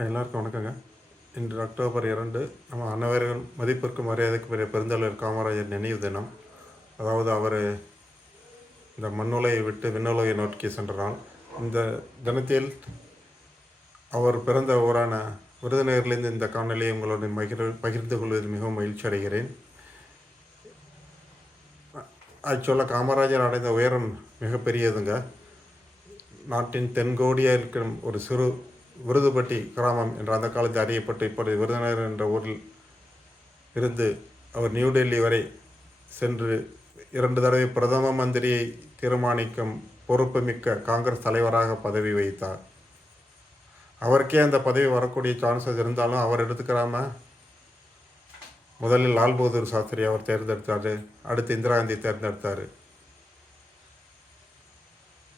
எல்லாருக்கும் வணக்கங்க. இன்று அக்டோபர் 2 நம்ம அனைவரும் மதிப்பிற்கும் மரியாதைக்குரிய பெருந்தலைவர் காமராஜர் நினைவு தினம். அதாவது அவர் இந்த மண்ணுலகை விட்டு விண்ணுலகை நோக்கி சென்ற நாள். இந்த தினத்தில் அவர் பிறந்த ஊரான விருதுநகரிலிருந்து இந்த காணொலியை உங்களுடன் பகிர்ந்து கொள்வதில் மிகவும் மகிழ்ச்சி அடைகிறேன். ஆக்சுவலாக காமராஜர் அடைந்த உயரம் மிகப்பெரியதுங்க. நாட்டின் தென்கோடியாக இருக்கிற ஒரு சிறு விருதுப்பட்டி கிராமம் என்று அந்த காலத்தில் அறியப்பட்டு இப்படி விருதுநகர் என்ற ஊரில் இருந்து அவர் நியூ டெல்லி வரை சென்று 2 தடவை பிரதம மந்திரியை தீர்மானிக்கும் பொறுப்புமிக்க காங்கிரஸ் தலைவராக பதவி வகித்தார். அவருக்கே அந்த பதவி வரக்கூடிய சான்சஸ் இருந்தாலும் அவர் எடுத்துக்கிறாம முதலில் லால் பகதூர் சாஸ்திரி அவர் தேர்ந்தெடுத்தார். அடுத்து இந்திரா காந்தி தேர்ந்தெடுத்தார்.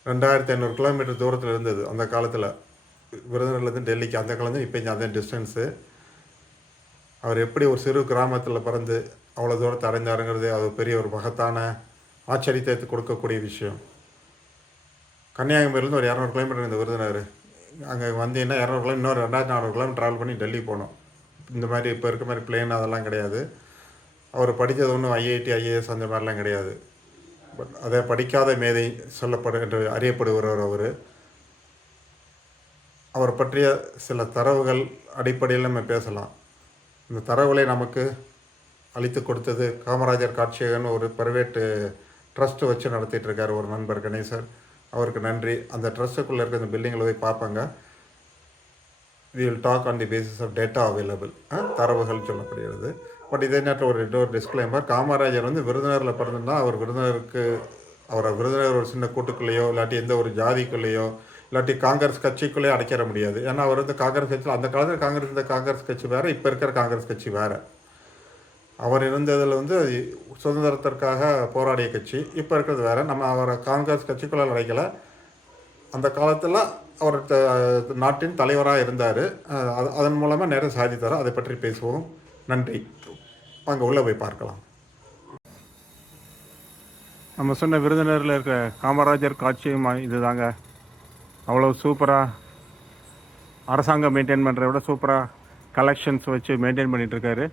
2500 கிலோமீட்டர் தூரத்தில் இருந்தது அந்த காலத்தில் விருதுநகர்லேருந்து டெல்லிக்கு. அந்த காலத்தில் இப்போ அதே டிஸ்டன்ஸு. அவர் எப்படி ஒரு சிறு கிராமத்தில் பிறந்து அவ்வளோ தூரத்தை அடைஞ்சாருங்கிறது அது பெரிய ஒரு மகத்தான ஆச்சரியத்தை கொடுக்கக்கூடிய விஷயம். கன்னியாகுமரியிலேருந்து ஒரு 200 கிலோமீட்டர் இந்த விருதுநகர். அங்கே வந்தீங்கன்னா 200 கிலோமீட்டர் இன்னொரு 2400 கிலோமீட்டர் ட்ராவல் பண்ணி டெல்லி போகணும். இந்த மாதிரி இப்போ இருக்க மாதிரி பிளேன் அதெல்லாம் கிடையாது. அவர் படித்தது ஒன்றும் ஐஐடி ஐஏஎஸ் அந்த மாதிரிலாம் கிடையாது. பட் அதை படிக்காத மேதை என்று அறியப்படுகிறவர் அவர். அவர் பற்றிய சில தரவுகள் அடிப்படையில் நம்ம பேசலாம். இந்த தரவுகளை நமக்கு அளித்து கொடுத்தது காமராஜர் காட்சியகன்னு ஒரு ப்ரைவேட்டு ட்ரஸ்ட்டு வச்சு நடத்திட்டுருக்கார் ஒரு நண்பர் கணேசர். அவருக்கு நன்றி. அந்த ட்ரஸ்ட்டுக்குள்ளே இருக்க இந்த பில்டிங்கில் போய் பார்ப்பாங்க. We will talk on the basis of data available, தரவுகள் சொல்லப்படுகிறது. பட் இதே நேரத்தில் ஒரு டிஸ்க்ளைமர். காமராஜர் விருதுநகரில் பிறந்திருந்தால் அவர் விருதுநகர் ஒரு சின்ன கூட்டுக்குள்ளேயோ இல்லாட்டி எந்த ஒரு ஜாதிக்குள்ளேயோ இல்லாட்டி காங்கிரஸ் கட்சிக்குள்ளேயே அடைக்கிற முடியாது. ஏன்னா அவர் காங்கிரஸ் கட்சியில் அந்த காலத்தில் காங்கிரஸ் கட்சி வேறு, இப்போ இருக்கிற காங்கிரஸ் கட்சி வேறு. அவர் இருந்ததில் சுதந்திரத்திற்காக போராடிய கட்சி, இப்போ இருக்கிறது வேறு. நம்ம அவரை காங்கிரஸ் கட்சிக்குள்ளே அடைக்கலை. அந்த காலத்தில் அவர் நாட்டின் தலைவராக இருந்தார். அதன் மூலமாக நிறைய சாதித்தார். அதை பற்றி பேசுவோம். நன்றி. அங்கே உள்ளே போய் பார்க்கலாம். நம்ம சொன்ன விருதுநகரில் இருக்க காமராஜர் காட்சியும் இது தாங்க. அவ்வளோ சூப்பராக அரசாங்கம் மெயின்டைன் பண்ணுறத விட சூப்பராக கலெக்ஷன்ஸ் வச்சு மெயின்டைன் பண்ணிகிட்ருக்காரு.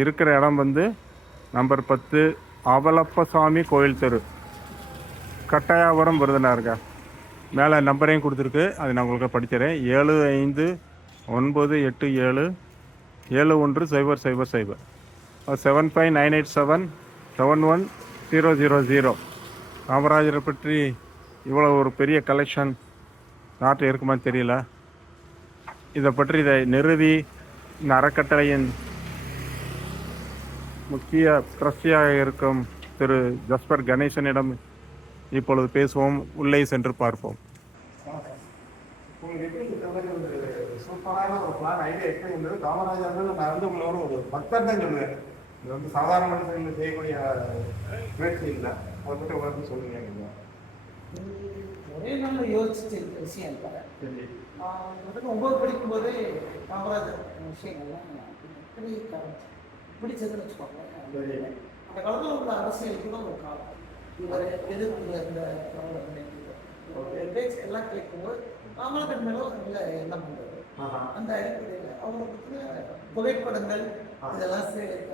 இருக்கிற இடம் நம்பர் 10 அவலப்பசாமி கோயில் தெரு, கட்டாயாபுரம், விருதுநகருங்க. மேலே நம்பரையும் கொடுத்துருக்கு, அது நான் உங்களுக்கு படிச்சிடறேன். 759877 71000 75987 காமராஜரை பற்றி இவ்வளோ ஒரு பெரிய கலெக்ஷன் நாட்டில் இருக்குமான்னு தெரியல. இதை பற்றி நிறுவி இந்த அறக்கட்டளையின் முக்கிய ட்ரஸ்டியாக இருக்கும் திரு ஜஸ்பர் கணேசனிடம் இப்பொழுது பேசுவோம். உள்ளே சென்று பார்ப்போம். சூப்பரான ஒரு பிளான் ஐடியா எப்படி இருந்தது. காமராஜர் நான் உங்களோட ஒரு பக்தர் தான் சொல்லுவேன். இது சாதாரண மனிதர்கள் செய்யக்கூடிய முயற்சி இல்லை. அதை பற்றி உங்களுக்கு சொல்லுங்க. ஒரே நாளில் யோசிச்சு இருக்க விஷயம் இருப்பாங்க. 9 படிக்கும்போதே காமராஜர் விஷயங்கள்லாம் பிடிச்சதுன்னு வச்சுக்கோங்க. அந்த காலத்தில் உள்ள அரசியலுக்கு தான் ஒரு காலம். இவர் எதிர்ப்பு இந்த பேச்சு எல்லாம் கேட்கும்போது காமராஜர் மேலே நல்ல எண்ணம் வந்தது. அந்த அடிப்படையில் அவங்களை பற்றின புகைப்படங்கள் இதெல்லாம் சேகரிக்க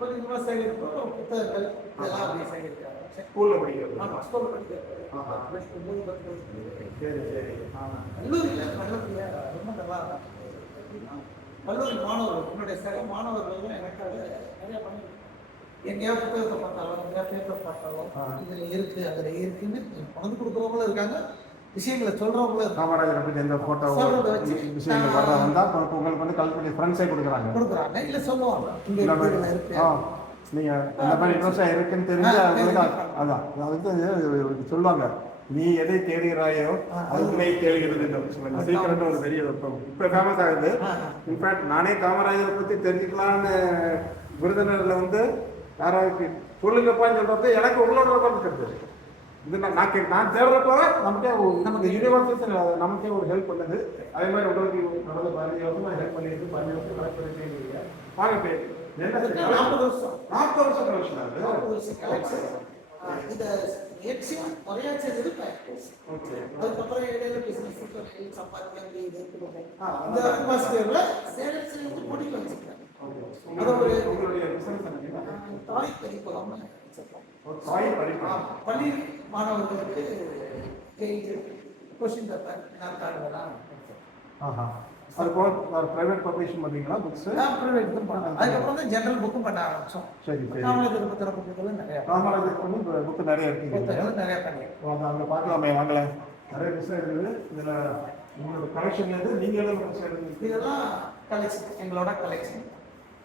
கொஞ்சமாக சேகரிப்போம். புத்தகங்கள் இதெல்லாம் அப்படியே சேகரிக்க ஸ்கூலில் படிக்கிறது. ஸ்கூலில் படிக்கிறது. கல்லூரியில் ரொம்ப நல்லா கல்லூரி மாணவர்கள் என்னுடைய சக மாணவர்கள் எனக்காக நிறையா பண்ணியிருக்காங்க. எங்கேயாவது புத்தகத்தை பார்த்தாலும் எங்கேயாவது பேப்பர் பார்த்தாலும் இதில் இருக்குது அதில் இருக்குன்னு பணம் கொடுக்குறவங்களும் இருக்காங்க, விஷயங்களை சொல்கிறவங்களும். காமராஜரை பற்றி எந்த ஃபோட்டோ விஷயங்கள் வர வந்தால் உங்களுக்கு கல்வி ஃப்ரெண்ட்ஸே கொடுக்குறாங்க இல்லை சொல்லுவாங்க. இங்கே இருக்கு நீங்கள் அந்த மாதிரி இன்ட்ரெஸ்டாக இருக்குன்னு தெரிஞ்சு அதான் அது சொல்லுவாங்க. நீ எதை தேடுகிறாயோ அதுக்குள்ளே தேடுகிறது சீக்கிரம் ஒரு பெரிய இப்போ ஃபேமஸ் ஆகுது. இன்ஃபேக்ட் நானே காமராஜரை பற்றி தெரிஞ்சுக்கலான்னு விருதுநகரில் யாராவது சொல்லுங்கப்பான்னு சொல்றது எனக்கு உங்களோட இருக்கிறது. இது நான் தேடுறப்ப நமக்கு யூனிவர்சிட்டி நமக்கே ஒரு ஹெல்ப் பண்ணுது. அதே மாதிரி உங்களுக்கு நடந்த 15 வருஷம் நான் ஹெல்ப் பண்ணிட்டு 15 வருஷம் கலெக்ட் பண்ணிட்டே வாங்க பேர் என்ன 40 வருஷம் கலெக்ஷன். இதை முயற்சியும் முறையா செய்தது ப்ராக்டிஸ். அதுக்கப்புறம் இடையில பிசினஸ் சம்பாதிக்க இது இந்த அட்மாஸ்பியர்ல சேலத்துல வந்து முடிக்க வச்சுக்கிறேன். அது ஒரு தாய் பதிப்பகம்னு பள்ளி மாணவர்களுக்கு கொஸ்டின் பேப்பர் நாற்காலிகளாம். அது போல பிரைவேட் பப்ளிஷன் பண்ணுறீங்களா புக்ஸ்? ப்ரைவேட் புக் பண்ணோம். அதுக்கப்புறம் வந்து ஜென்ரல் புக்கும் பண்ண ஆரம்பிச்சோம். சரி சரி. காமராஜர் பத்திர புக்குகளும் நிறைய காமராஜர் வந்து புக்கு நிறைய இருக்குங்க. புத்தகங்கள் நிறைய பண்ணியிருக்கோம். அங்கே பார்க்கலாமே வாங்கல. நிறைய புக்ஸ் இருக்குது. இதில் உங்களோட கலெக்ஷன்லேருந்து நீங்கள் எவ்வளோ புக்ஸ் எடுத்து? இதெல்லாம் கலெக்ஷன், எங்களோட கலெக்ஷன்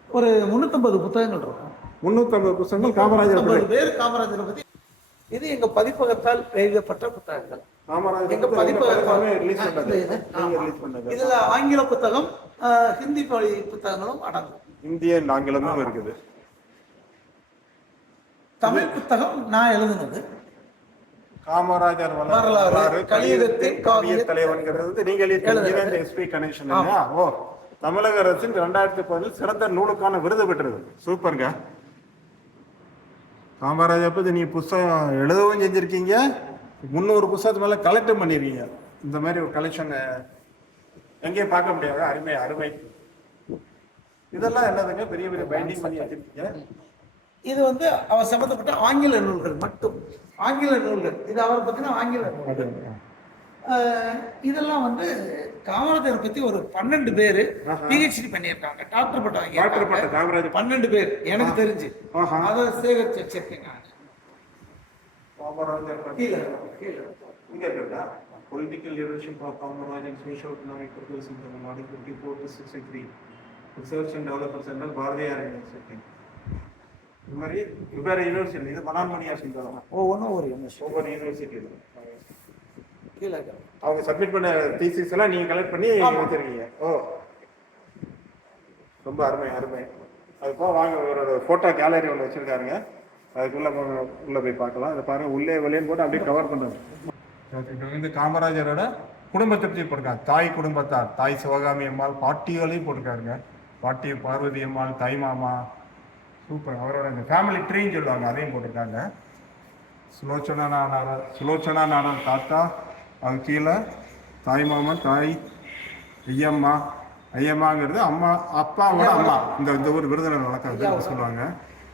ஒரு 350 புத்தகங்கள் இருக்கும். 350 புத்தகங்கள் காமராஜர் 50 பேர் காமராஜரை பற்றி. இது எங்க பதிப்பகத்தால் எழுதப்பட்ட புத்தகங்கள். காமராஜர் எங்க பதிப்பகத்தால் ரிலீஸ் பண்ணது. ரிலீஸ் பண்ணது. இதுல ஆங்கில புத்தகம், ஹிந்தி மொழி புத்தகங்களும் அடங்கும். இந்திய ஆங்கிலமும் இருக்குது. தமிழ் புத்தகம் நான் எழுதுனது. காமராஜர் வரலாறு, கலியுகத்தின் காவிய தலைவன்கிறது நீங்க எழுதிய எஸ்பி கணேசன் இல்லையா? ஓ, தமிழக அரசின் 2010 சிறந்த நூலுக்கான விருது பெற்றது. சூப்பருங்க. காமராஜர் பத்தி நீ புத்தகம் எழுதவும் செஞ்சிருக்கீங்க, 300 புத்தகத்து மேல கலெக்டும் பண்ணிருக்கீங்க. இந்த மாதிரி ஒரு கலெக்ஷன் எங்கேயும் பார்க்க முடியாது. அருமை அருமை. இதெல்லாம் என்னதுங்க? பெரிய பெரிய பைண்டிங் பண்ணி வச்சிருக்கீங்க. இது வந்து அவர் சம்பந்தப்பட்ட ஆங்கில நூல்கள் மட்டும். ஆங்கில நூல்கள் இது அவரை பத்தின ஆங்கில நூல்கள். இதெல்லாம் வந்து காமராஜர் பத்தி ஒரு 12 பேரு பிஹெச்டி பண்ணியிருக்காங்க. டாக்டர் பட்டம் காமராஜர் 12 பேர் எனக்கு தெரிஞ்சு. அதை சேகரிச்சு வச்சிருக்கேன். Political leadership of Kamaraj and social economic purposes in Tamil Nadu 54 to 63. Research and Development Center, Bharatiya University. இது மாதிரி வெவ்வேறு யூனிவர்சிட்டி, இது மனான்மணியா சொல்றாங்க. ஒவ்வொன்றும் ஒரு யூனிவர்சிட்டி. ஒவ்வொரு யூனிவர்சிட்டியில் கீழே அவங்க சப்மிட் பண்ண தீசிஸ் எல்லாம் நீங்க கலெக்ட் பண்ணி வச்சிருக்கீங்க. ஓ, ரொம்ப அருமை அருமை. அது போக வாங்க, ஒரு போட்டோ கேலரி ஒன்று வச்சிருக்காருங்க. அதுக்குள்ள உள்ள போய் பார்க்கலாம். அதை பாருங்க, உள்ளே வெளியே போட்டு அப்படியே கவர் பண்ணுறது. வந்து காமராஜரோட குடும்பத்தை பற்றி போட்டிருக்காங்க. தாய் குடும்பத்தார், தாய் சிவகாமி அம்மாள், பாட்டிகளையும் போட்டிருக்காருங்க. பாட்டி பார்வதி அம்மாள், தாய் மாமா. சூப்பர். அவரோட இந்த ஃபேமிலி ட்ரீன்னு சொல்லுவாங்க, அதையும் போட்டிருக்காங்க. சுலோச்சனா நாடார் தாத்தா, அது கீழே தாய் மாமன், தாய் ஐயம்மா. ஐயம்மாங்கிறது அம்மா, அப்பாவோட அம்மா. இந்த ஊர் விருதுநகர் வழக்கம் சொல்லுவாங்க.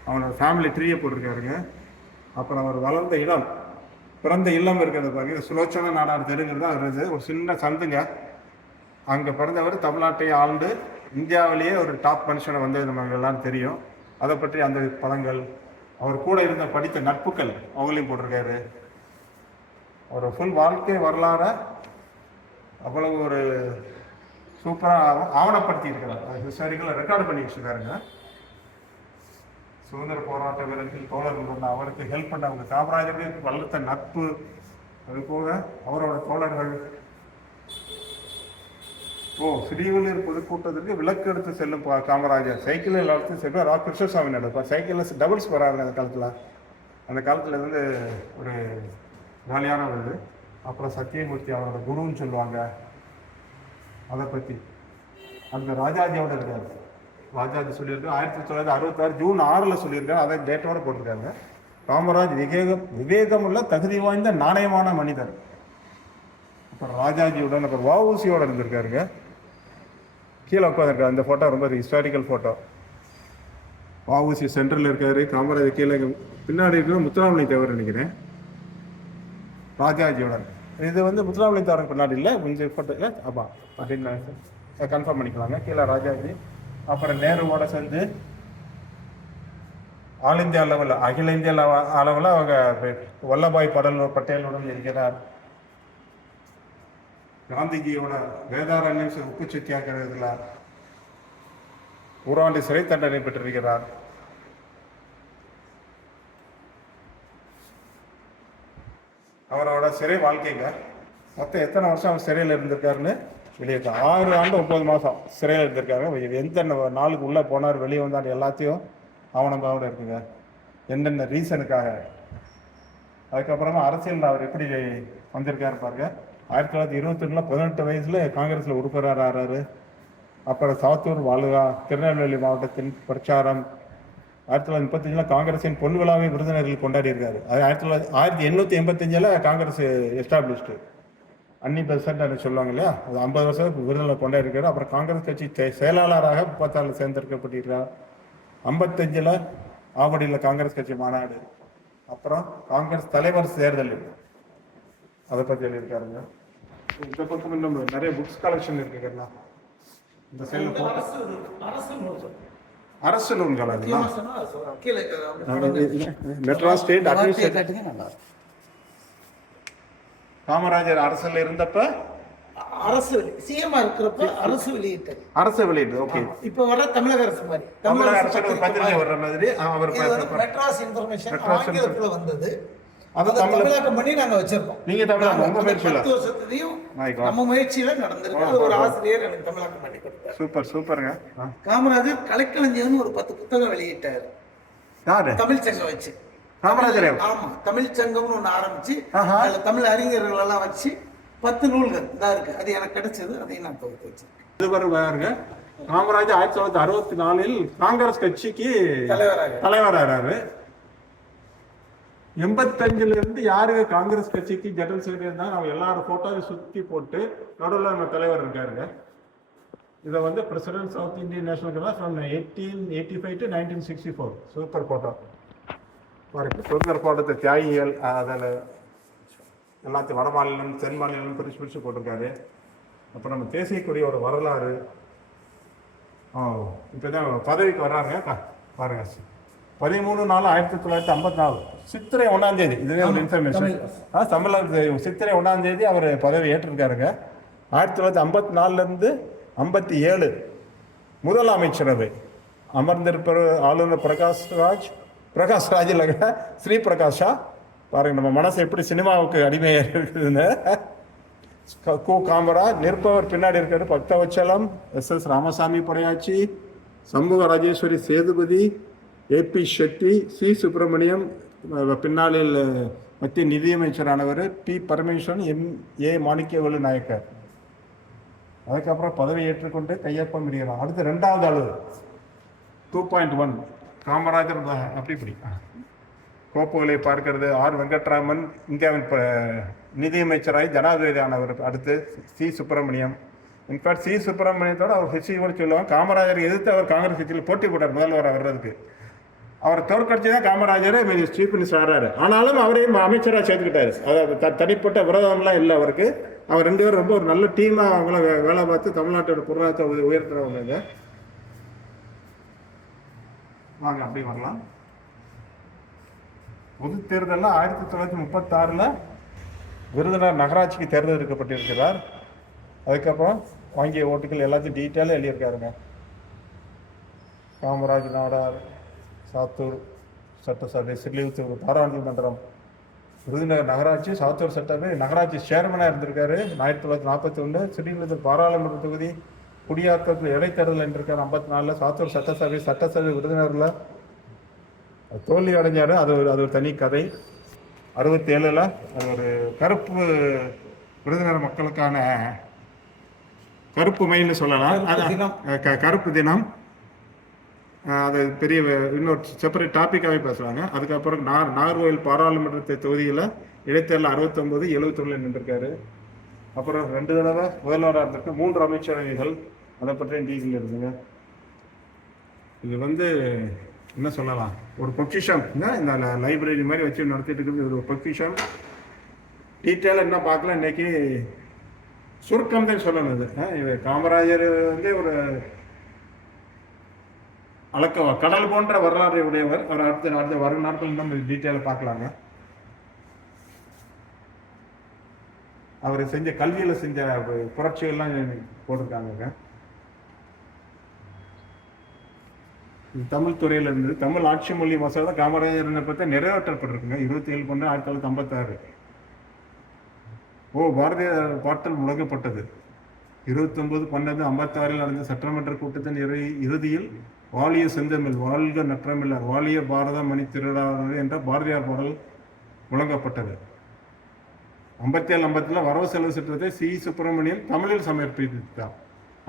அவனோட ஃபேமிலி ட்ரீயை போட்டிருக்காருங்க. அப்புறம் அவர் வளர்ந்த இடம், பிறந்த இல்லம் இருக்கிறது பாருங்க. சுலோச்சனா நாடார் தெருங்கிறது அவரது ஒரு சின்ன சந்துங்க. அங்கே பிறந்தவர் தமிழ்நாட்டை ஆண்டு இந்தியாவிலேயே ஒரு டாப் மனுஷனை வந்தது நமக்கு எல்லாரும் தெரியும். அதை பற்றி அந்த படங்கள், அவர் கூட இருந்த படித்த நட்புகள் அவங்களையும் போட்டிருக்காரு. ஒரு ஃபுல் வாழ்க்கை வரலாற அவ்வளவு ஒரு சூப்பராக ஆவணப்படுத்தி இருக்கிறார். ஹிஸ்டாரிக்கலாக ரெக்கார்டு பண்ணி வச்சுருக்காருங்க. சுதந்திர போராட்ட வீரர்கள் தோழர்கள் ஒன்று அவருக்கு ஹெல்ப் பண்ண அவங்க காமராஜருக்கு வளர்த்த நட்பு, அது போக அவரோட தோழர்கள். ஸ்ரீவில்லியர் பொதுக்கூட்டத்திற்கு விளக்கு எடுத்து செல்லும் காமராஜர் சைக்கிளில் எடுத்து செல்வார். கிருஷ்ணசாமி நடப்பார். சைக்கிளில் டபுள்ஸ் வராருங்க அந்த காலத்தில். அந்த காலத்தில் வந்து ஒரு ஜாலியான இது. அப்புறம் சத்தியமூர்த்தி அவரோட குருன்னு சொல்லுவாங்க. அதை பற்றி அந்த ராஜாஜியோட இருக்காரு. ராஜாஜி சொல்லியிருக்காரு 1966 ஜூன் 6 சொல்லியிருக்காரு. அதை டேட்டோட போட்டிருக்காங்க. காமராஜ் விவேகமுள்ள தகுதி வாய்ந்த நாணயமான மனிதர். அப்புறம் ராஜாஜியோட அப்புறம் வஉசியோட இருந்திருக்காருங்க. கீழே உட்காந்துருக்காரு. அந்த ஃபோட்டோ ரொம்ப ஹிஸ்டாரிக்கல் ஃபோட்டோ. வஉசி சென்ட்ரல் இருக்காரு, காமராஜர் கீழே. பின்னாடி இருக்கிற முத்துராமலிங்க தேவர் நினைக்கிறேன். ராஜாஜியோட இது வந்து முத்துராமலிங்க தேவர் பின்னாடி இல்லை, கொஞ்சம் ஃபோட்டோ இல்லை. ஆமாம், அப்படின்னு கன்ஃபார்ம் பண்ணிக்கலாங்க. கீழே ராஜாஜி. அப்புறம் நேருவோட சேர்ந்து ஆல் இந்தியா லெவலில், அகில இந்திய அளவில் அவங்க வல்லபாய் பட்டேலுடன் இருக்கிறார். காந்திஜியோட வேதாரண்யம் உப்பு சத்தியாகிறதுல ஓராண்டு சிறை தண்டனை பெற்றிருக்கிறார். அவரோட சிறை வாழ்க்கைங்க மொத்தம் எத்தனை வருஷம் அவர் சிறையில் இருந்திருக்காருன்னு வெளியே 6 ஆண்டு 9 மாதம் சிறையில் இருந்திருக்காங்க. எந்த நாளுக்கு உள்ளே போனார், வெளியே வந்தார், எல்லாத்தையும் ஆவணங்களோட இருக்குங்க. என்னென்ன ரீசனுக்காக. அதுக்கப்புறமா அரசியல் அவர் எப்படி வந்திருக்காரு பாருங்க. 1921 18 வயசுல காங்கிரஸில் உறுப்பினர் ஆறாரு. அப்புறம் சாத்தூர் வாலுகா திருநெல்வேலி மாவட்டத்தின் பிரச்சாரம், 1935 காங்கிரஸின் பொன் விழாவை விருதுநகரில் கொண்டாடி இருக்காரு. அது 1885 காங்கிரஸ் எஸ்டாப்ளிஷ்டு. அன்னி பெசன்ட் சொல்லுவாங்க இல்லையா, அது 50 வருஷத்துக்கு விருதுநகர் கொண்டாடி இருக்காரு. அப்புறம் காங்கிரஸ் கட்சி செயலாளராக 36 தேர்ந்தெடுக்கப்பட்டிருக்கிறார். 55 ஆவடியில் காங்கிரஸ் கட்சி மாநாடு. அப்புறம் காங்கிரஸ் தலைவர் தேர்தல், அதை பற்றி எழுதியிருக்காருங்க. இந்த பக்கம் இன்னும் நிறைய புக்ஸ் கலெக்ஷன் இருக்குங்களா. இந்த சைடில் போட்டு அரசு நூல்கள் அதுங்களா. மெட்ராஸ் ஸ்டேட் அட்மினிஸ்ட்ரேஷன் காமராஜர் அரசில் இருந்தப்ப அரசு சிஎம்ஆ இருக்கிறப்ப அரசு வெளியிட்டது. அரசு வெளியிட்டு ஓகே. இப்ப வர தமிழக அரசு மாதிரி தமிழக அரசு ஒரு பத்திரிகை வர்ற மாதிரி அவர் மெட்ராஸ் இன்ஃபர்மேஷன் ஆங்கிலத்துல வந்தது. அது தமிழாக்கம் பண்ணி நாங்க வச்சிருக்கோம். நீங்க தமிழாக்கம் உங்க முயற்சியில 10 வருஷத்துலயும் நம்ம முயற்சியில நடந்திருக்கு. அது ஒரு ஆசிரியர் எனக்கு தமிழாக்கம் பண்ணி கொடுத்தார். சூப்பர் சூப்பருங்க. காமராஜர் கலைக்களஞ்சியம்னு ஒரு 10 புத்தகம் வெளியிட்டார். யாரு? தமிழ் சங்கம் வச்சு. காமராஜர்? ஆமா, தமிழ் சங்கம்னு ஒண்ணு ஆரம்பிச்சு அதுல தமிழ் அறிஞர்கள் எல்லாம் வச்சு 10 நூல்கள் தான் இருக்கு. அது எனக்கு கிடைச்சது, அதையும் நான் தொகுத்து வச்சேன். இது பாருங்க, காமராஜர் 1964 காங்கிரஸ் கட்சிக்கு தலைவராகிறாரு. 85 இருந்து யாருக்கு காங்கிரஸ் கட்சிக்கு ஜெனரல் செக்ரட்டரி இருந்தாங்க, அவங்க எல்லாரும் போட்டோவை சுத்தி போட்டு நடுவில் நம்ம தலைவர் இருக்காருங்க. இதை வந்து president south Indian national from 1885 to 1964. Super photo பாருங்க. சுதந்திர போட்டத்தை தியாகிகள் அதில் எல்லாத்தையும் வட மாநிலம் தென் மாநிலம் பிரிச்சு போட்டிருக்காரு. அப்புறம் நம்ம தேசிய கொடியோட வரலாறு. இப்போதான் பதவிக்கு வர்றாருங்க பாருங்க. 13/4/1954 சித்திரை 1ஆம் தேதி. இதுவே ஒரு இன்ஃபர்மேஷன். தமிழக சித்திரை 1ஆம் தேதி அவர் பதவி ஏற்றிருக்காருங்க. 1954 57 முதல் அமைச்சரவை அமர்ந்திருப்பவர் ஆளுநர் பிரகாஷ் ராஜ் இல்லைங்க, ஸ்ரீ பிரகாஷா. பாருங்க நம்ம மனசு எப்படி சினிமாவுக்கு அடிமையாக இருக்குதுன்னு. கு காமரா நிற்பவர் பின்னாடி இருக்காரு Bhaktavatsalam, SS Ramasamy Padayachi, Shanmuga Rajeswari Sethupathi, AP Shetty, C Subramaniam, பின்னாளில் மத்திய நிதியமைச்சரானவர் P பரமேஸ்வரன், MA மாணிக்கவேலு நாயக்கர். அதுக்கப்புறம் பதவி ஏற்றுக்கொண்டு கையொப்பம் இடுகிறார். அடுத்து 2வது ஆளு 2.1 காமராஜர். அப்படி இப்படி கோப்புகளை பார்க்கிறது. R வெங்கட்ராமன் இந்தியாவின் நிதியமைச்சராகி ஜனாதிபதி ஆனவர். அடுத்து C சுப்பிரமணியம். இன்ஃபேக்ட் C சுப்பிரமணியத்தோட அவர் கூட சொல்லுவாங்க, காமராஜரை எதிர்த்து அவர் காங்கிரஸ் கட்சியில் போட்டி போட்டார் முதல்வராக வர்றதுக்கு. அவர் தோற்கடிச்சு தான் காமராஜரை சீஃப் மினிஸ்டர் ஆகிறாரு. ஆனாலும் அவரையும் அமைச்சராக சேர்த்துக்கிட்டாரு. அதாவது தனிப்பட்ட விரோதம்லாம் இல்லை அவருக்கு. அவர் 2 பேரும் ரொம்ப ஒரு நல்ல டீமாக அவங்கள வேலை பார்த்து தமிழ்நாட்டோட பொருளாதாரத்தை உயர்த்துறவங்க. வாங்க அப்படி வரலாம். பொது தேர்தலில் 1936 விருதுநகர் நகராட்சிக்கு தேர்ந்தெடுக்கப்பட்டிருக்கிறார். அதுக்கப்புறம் வாங்கிய ஓட்டுகள் எல்லாத்தையும் டீட்டெயிலாக எழுதியிருக்காருங்க. காமராஜ் நாடார், சாத்தூர் சட்டசபை, ஸ்ரீலிபுத்தூர் பாராளுமன்றம், விருதுநகர் நகராட்சி, சாத்தூர் சட்டசபை நகராட்சி சேர்மனாக இருந்திருக்காரு 1941. ஸ்ரீலிபுத்தூர் பாராளுமன்ற தொகுதி குடியாத்தத்தில் இடைத்தேர்தல் என்றிருக்காரு 54. சாத்தூர் சட்டசபை விருதுநகரில் தோல்வி அடைஞ்சாரு. அது ஒரு தனி கதை. 67 அது ஒரு கருப்பு விருதுநகர் மக்களுக்கான கருப்பு மைன்னு சொல்லலாம். கருப்பு தினம். அது பெரிய இன்னொரு செப்பரேட் டாப்பிக்காகவே பேசுகிறாங்க. அதுக்கப்புறம் நாகர்கோவில் பாராளுமன்ற தொகுதியில் இடைத்தேர்தல் 69, 71 நின்றுருக்காரு. அப்புறம் 2 தடவை முதல்வராக இருந்திருக்கு. 3 அமைச்சரவைகள். அதை பற்றிய டீட்டெயில் இருக்குங்க. இது வந்து என்ன சொல்லலாம், ஒரு பொக்கிஷம். இந்த லைப்ரரி மாதிரி வச்சு நடத்திட்டு இருக்குது ஒரு பொக்கிஷம். டீட்டெயிலாக என்ன பார்க்கலாம், இன்னைக்கு சுருக்கம் தான் சொல்லணும். இது காமராஜர் வந்து ஒரு கடல் போன்ற வரலாறு உடையவர். அவர் அடுத்த வரும் நாட்கள் நம்ம டீட்டெயிலாக பார்க்கலாங்க. அவர் செஞ்ச கல்வியில் செஞ்ச புரட்சிகள்லாம் போட்டிருக்காங்க. தமிழ் துறையில் இருந்து தமிழ் ஆட்சி மொழி மசோதா காமராஜர் பற்றி நிறைவேற்றப்பட்டிருக்குங்க 27/1956. பாரதியார் பாட்டல் முழங்கப்பட்டது 29/12/56 நடந்த சட்டமன்ற கூட்டத்தின் இறுதியில் வாலிய செந்தமிழ் வாழ்க நற்றமிழர் வாலிய பாரத மணி திருடாது என்ற பாரதியார் பாடல் முழங்கப்பட்டது. 57-58 வரவு செலவு திட்டத்தை C சுப்பிரமணியம் தமிழில் சமர்ப்பித்தார்.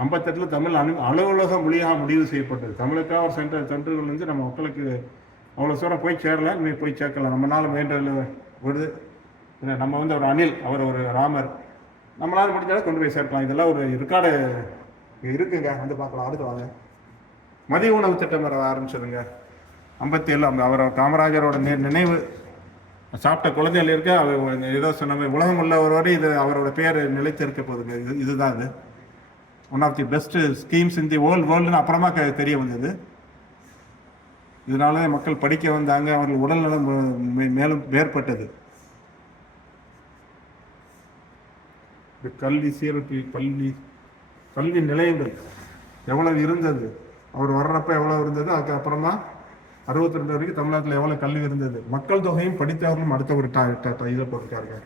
58 தமிழ் அலுவலக மொழியாக முடிவு செய்யப்பட்டது. தமிழுக்காக ஒரு சென்டர்கள் வந்து நம்ம மக்களுக்கு அவ்வளோ தூரம் போய் சேரல, இனிமேல் போய் சேர்க்கலாம். நம்மளால வேண்டல் விடுது. நம்ம வந்து ஒரு அணில், அவர் ஒரு ராமர், நம்மளால முடிஞ்சாலும் கொண்டு போய் சேர்க்கலாம். இதெல்லாம் ஒரு ரெக்கார்டு இருக்குங்க, வந்து பார்க்கலாம். அடுத்து வாங்க. மதிய உணவு திட்டம் வர ஆரம்பிச்சதுங்க 57. அவர் காமராஜரோட நினைவு சாப்பிட்ட குழந்தைகள் இருக்க அவர் ஏதோ சொன்ன உலகம் உள்ளவர் வரை இது அவரோட பேர் நிலைத்து இருக்க போகுதுங்க. இதுதான் இது one of the best schemes in the வேர்ல்டுன்னு அப்புறமா தெரிய வந்தது. இதனால மக்கள் படிக்க வந்தாங்க, அவர்கள் உடல்நலம் மேலும் வேறுபட்டது. கல்வி சீரமைப்பு, கல்வி நிலையங்கள் எவ்வளவு இருந்தது, அவர் வர்றப்ப எவ்வளவு இருந்தது, அதுக்கப்புறமா 62 வரைக்கும் தமிழ்நாட்டில் எவ்வளவு கல்வி இருந்தது, மக்கள் தொகையும் படித்தவர்களும் அடுத்த ஒரு இதை போட்டிருக்காருங்க.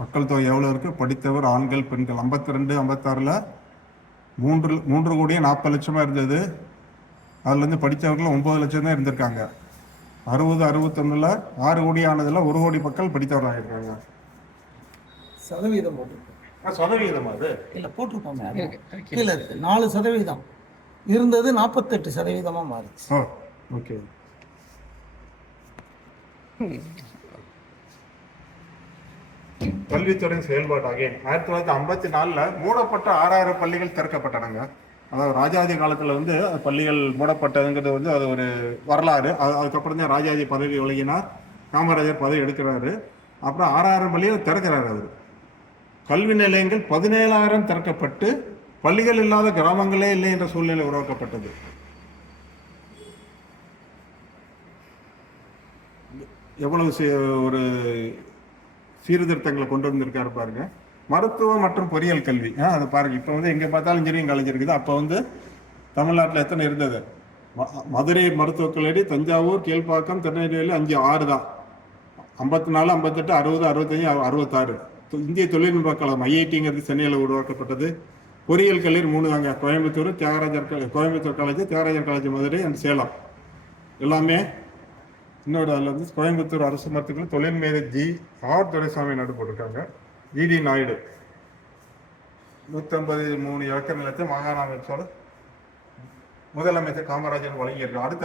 மக்கள் தொகை எவ்வளோ இருக்கு, படித்தவர் ஆண்கள் பெண்கள் 52 56ல் 3,40,00,000 இருந்தது. அதுலேருந்து படித்தவர்கள் 9 லட்சம் தான் இருந்திருக்காங்க. 60 61ல் 6 கோடி ஆனதில் 1 கோடி மக்கள் படித்தவர்கள் ஆகியிருக்காங்க. சதவீதம் போட்டிருக்கோம். சதவீதம் அது இல்லை போட்டிருக்கோமே, கீழே இருக்கு 4% இருந்தது 48% மாறிச்சு. ஓ ஓகே. கல்வித்துறை செயல்பாடு அகைன் 1954 மூடப்பட்ட 6000 பள்ளிகள் திறக்கப்பட்டனங்க. அதாவது ராஜாஜி காலத்தில் வந்து பள்ளிகள் மூடப்பட்டதுங்கிறது வந்து அது ஒரு வரலாறு. அதுக்கப்புறம் தான் ராஜாஜி பதவி விலகினார், காமராஜர் பதவி எடுக்கிறாரு. அப்புறம் 6000 பள்ளிகள் திறக்கிறார் அவர். கல்வி நிலையங்கள் 17,000 திறக்கப்பட்டு பள்ளிகள் இல்லாத கிராமங்களே இல்லை என்ற சூழ்நிலை உருவாக்கப்பட்டது. எவ்வளவு ஒரு சீர்திருத்தங்களை கொண்டு வந்திருக்காரு பாருங்க. மருத்துவம் மற்றும் பொறியியல் கல்வி அதை பாருங்க. இப்போ வந்து எங்கே பார்த்தாலும் இன்ஜினியரிங் காலேஜ் இருக்குது. அப்போ வந்து தமிழ்நாட்டில் எத்தனை இருந்தது? மதுரை மருத்துவக் கல்லூரி, தஞ்சாவூர், கீழ்ப்பாக்கம், திருநெல்வேலி 5 6 தான். 54 58 60 65 66. இந்திய தொழில்நுட்ப கழகம் ஐஐடிங்கிறது சென்னையில் உருவாக்கப்பட்டது. பொறியியல் கல்லூரி 3 தாங்க. Coimbatore college, Thiagarajar college Madurai and Salem எல்லாமே. இன்னொரு அதில் வந்து கோயம்புத்தூர் அரசு மருத்துவர்கள் தொழில் மேதை ஆர் துரைசாமி நாடு போட்டிருக்காங்க. ஜிடி நாயுடு 153 ஏக்கர் நிலத்தை மாகாண அமைச்சோட முதலமைச்சர் காமராஜர் வழங்கியிருக்காங்க. அடுத்த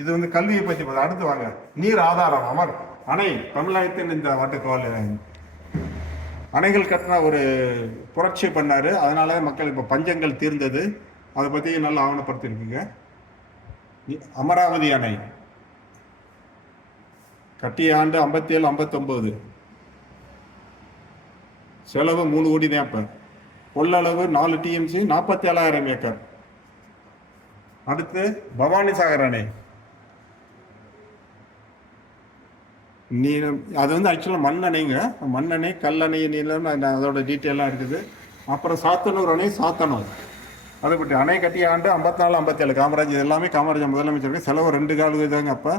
இது வந்து கல்வியை பற்றி. அடுத்து வாங்க. நீர் ஆதாரம் அமர் அணை. தமிழகத்தின் இந்த வாட்டுக்கோள் அணைகள் கட்டின ஒரு புரட்சி பண்ணாரு. அதனால மக்கள் இப்போ பஞ்சங்கள் தீர்ந்தது. அதை பற்றி நல்லா ஆவணப்படுத்திருக்கீங்க. அமராவதி அணை கட்டிய ஆண்டு 57 59. செலவு 3 கோடி தான். இப்போ கொள்ளளவு 4 TMC 47,000 ஏக்கர். அடுத்து பவானி சாகர் அணை. நீளம் அது வந்து ஆக்சுவலாக மண்ணணைங்க. மண்ணணை கல்லணை நீளம் அதோட டீட்டெயிலாக இருக்குது. அப்புறம் சாத்தனூர் அணை அதை பற்றி அணை கட்டிய ஆண்டு 54 57 காமராஜர். எல்லாமே காமராஜர் முதலமைச்சருக்கு. செலவு 2 கால் தாங்க. அப்போ